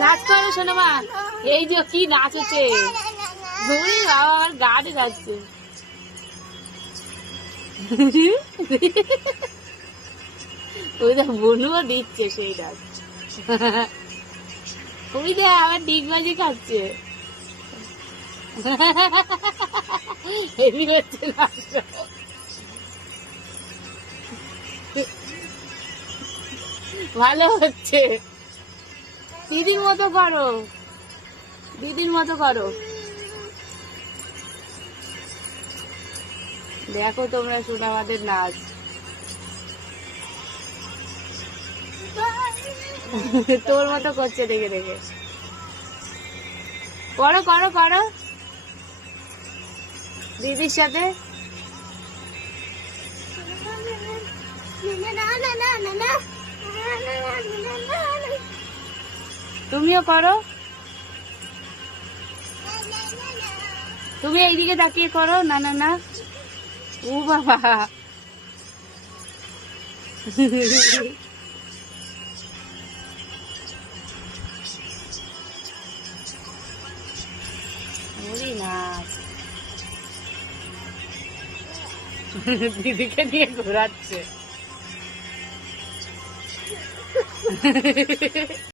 নাচ করো শোনো মা। এই যে কি নাচ হচ্ছে। আমার গাড়ি যাচ্ছে। ওই দেখ বনুও দিচ্ছে সেই নাচ। ওই দেখ আবার ডিগবাজি খাচ্ছে। ভালো হচ্ছে। দিদির মতো করো দিদির মতো করো দেখো তোমরা শুনে আমাদের নাচ তোর মতো করছে দেখে দেখে করো করো করো দিদির সাথে তুমিও করো। তুমি এইদিকে তাকিয়ে করো না না না। ও বাবা। দিদিকে নিয়ে ঘোরাচ্ছে।